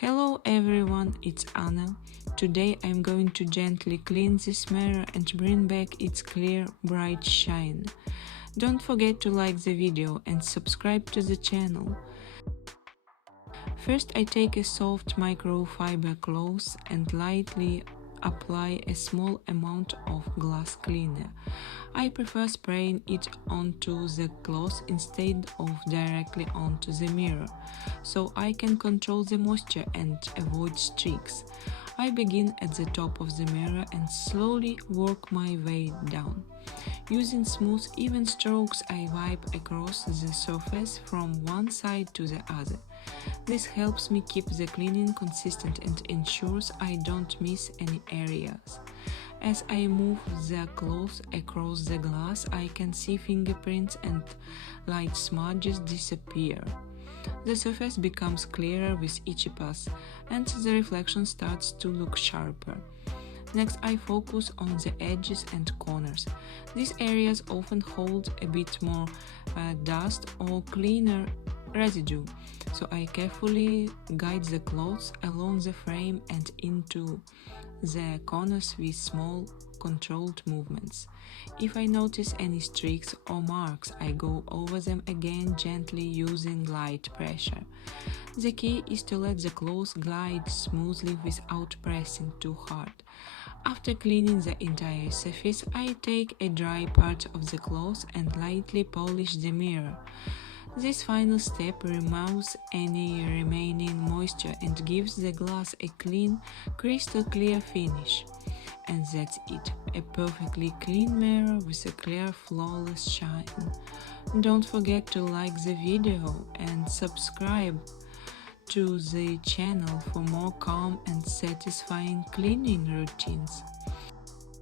Hello everyone, it's Anna. Today I'm going to gently clean this mirror and bring back its clear, bright shine. Don't forget to like the video and subscribe to the channel. First I take a soft microfiber cloth and lightly apply a small amount of glass cleaner. I prefer spraying it onto the cloth instead of directly onto the mirror, so I can control the moisture and avoid streaks. I begin at the top of the mirror and slowly work my way down. Using smooth, even strokes, I wipe across the surface from one side to the other. This helps me keep the cleaning consistent and ensures I don't miss any areas. As I move the cloth across the glass, I can see fingerprints and light smudges disappear. The surface becomes clearer with each pass, and the reflection starts to look sharper. Next, I focus on the edges and corners. These areas often hold a bit more dust or cleaner residue, so I carefully guide the cloth along the frame and into the corners with small, controlled movements. If I notice any streaks or marks, I go over them again gently using light pressure. The key is to let the cloth glide smoothly without pressing too hard. After cleaning the entire surface, I take a dry part of the cloth and lightly polish the mirror. This final step removes any remaining moisture and gives the glass a clean, crystal clear finish. And that's it, a perfectly clean mirror with a clear, flawless shine. Don't forget to like the video and subscribe to the channel for more calm and satisfying cleaning routines.